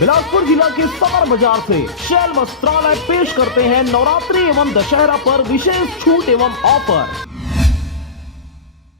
बिलासपुर जिला के समर बाजार से शैल वस्त्रालय पेश करते हैं नवरात्रि एवं दशहरा पर विशेष छूट एवं ऑफर।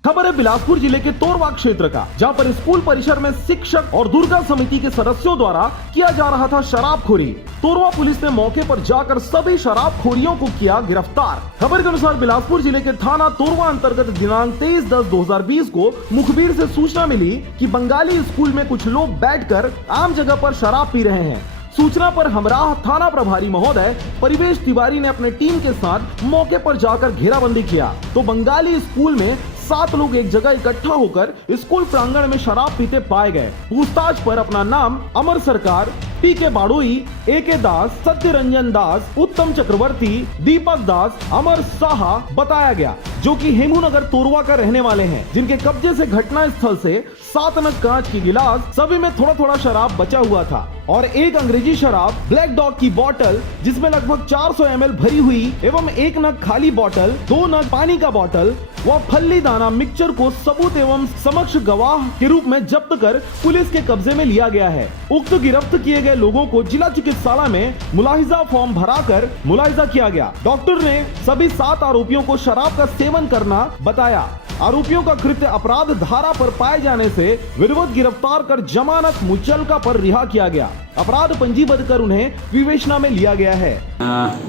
खबर है बिलासपुर जिले के तोरवा क्षेत्र का, जहां पर स्कूल परिसर में शिक्षक और दुर्गा समिति के सदस्यों द्वारा किया जा रहा था शराबखोरी। तोरवा पुलिस ने मौके पर जाकर सभी शराबखोरियों को किया गिरफ्तार। खबर के अनुसार बिलासपुर जिले के थाना तोरवा अंतर्गत दिनांक 23/10/2020 को मुखबिर से सूचना मिली कि बंगाली स्कूल में कुछ लोग बैठकर आम जगह पर शराब पी रहे हैं। सूचना पर हमराह थाना प्रभारी महोदय परिवेश तिवारी ने अपने टीम के साथ मौके पर जाकर घेराबंदी किया तो बंगाली स्कूल में 7 लोग एक जगह इकट्ठा होकर स्कूल प्रांगण में शराब पीते पाए गए। पूछताछ पर अपना नाम अमर सरकार, पीके बाड़ोई, एके दास, सत्यरंजन दास, उत्तम चक्रवर्ती, दीपक दास, अमर साहा बताया गया, जो कि हेमूनगर तोरवा का रहने वाले हैं, जिनके कब्जे से घटना स्थल से 7 नग कांच की गिलास, सभी में थोड़ा थोड़ा शराब बचा हुआ था और एक अंग्रेजी शराब ब्लैक डॉग की बोतल जिसमें लगभग 400 ml भरी हुई एवं 1 नग खाली बोतल, 2 नग पानी का बोतल व फल्ली दाना मिक्सचर को सबूत एवं समक्ष गवाह के रूप में जब्त कर पुलिस के कब्जे में लिया गया है। उक्त गिरफ्त किए गए लोगों को जिला चिकित्सालय में मुलाहिजा फॉर्म भराकर मुलाहिजा किया गया। डॉक्टर ने सभी 7 आरोपियों को शराब का सेवन करना बताया। आरोपियों का कृत्य अपराध धारा पर पाए जाने से विधिवत गिरफ्तार कर जमानत मुचलका पर रिहा किया गया। अपराध पंजीबद्ध कर उन्हें विवेचना में लिया गया है।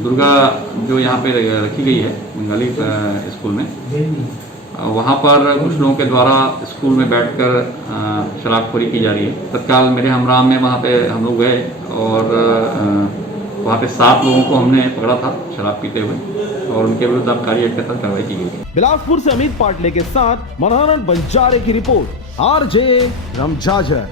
दुर्गा जो यहाँ पे रखी गई है बंगाली स्कूल में, वहाँ पर कुछ लोगों के द्वारा स्कूल में बैठकर शराबखोरी की जा रही है। तत्काल मेरे हमराम में वहाँ पे हम लोग गए और वहाँ पे 7 लोगों को हमने पकड़ा था शराब पीते हुए और उनके विरुद्ध आबकारी एक्ट के तहत कार्रवाई की गई। बिलासपुर से अमित पाटले के साथ मनोहर बंजारे की रिपोर्ट, RJ रमजाजर।